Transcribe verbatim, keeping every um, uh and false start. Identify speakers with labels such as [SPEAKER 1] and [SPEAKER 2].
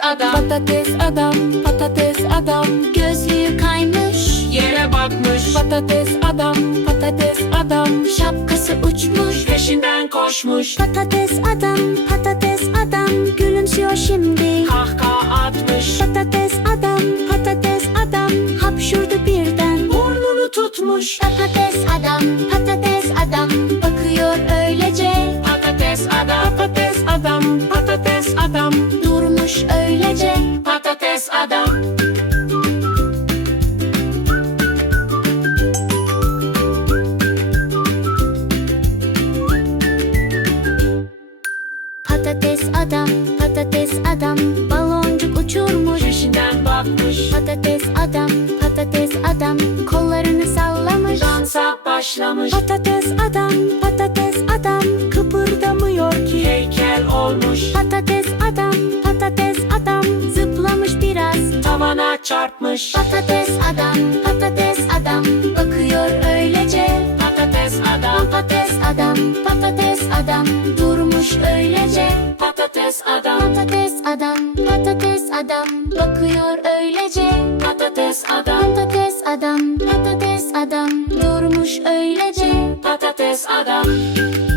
[SPEAKER 1] adam.
[SPEAKER 2] Patates adam, patates adam, gözlüğü kaymış,
[SPEAKER 1] Yere bakmış,
[SPEAKER 2] patates adam, patates adam, şapkası uçmuş,
[SPEAKER 1] peşinden koşmuş.
[SPEAKER 2] patates adam, patates adam, gülümsüyor şimdi.
[SPEAKER 1] Kahkaha atmış,
[SPEAKER 2] Patates adam, patates adam, hapşurdu birden.
[SPEAKER 1] burnunu tutmuş.
[SPEAKER 2] Patates adam, patates adam, bakıyor öylece.
[SPEAKER 1] Patates adam, patates adam, patates adam,
[SPEAKER 2] Durmuş öylece.
[SPEAKER 1] patates adam.
[SPEAKER 2] Patates adam, patates adam, baloncuk uçurmuş.
[SPEAKER 1] Peşinden bakmış,
[SPEAKER 2] Patates adam, patates adam, kollarını sallamış.
[SPEAKER 1] dansa başlamış.
[SPEAKER 2] Patates adam, patates adam, kıpırdamıyor ki.
[SPEAKER 1] Heykel olmuş,
[SPEAKER 2] Patates adam, patates adam, zıplamış biraz.
[SPEAKER 1] tavana çarpmış.
[SPEAKER 2] Patates adam, patates adam, bakıyor öylece.
[SPEAKER 1] Patates adam,
[SPEAKER 2] Patates adam, patates adam, durmuş öylece.
[SPEAKER 1] patates adam,
[SPEAKER 2] Patates adam, patates adam, bakıyor öylece.
[SPEAKER 1] patates adam,
[SPEAKER 2] Patates adam, patates adam, durmuş öylece.
[SPEAKER 1] patates adam.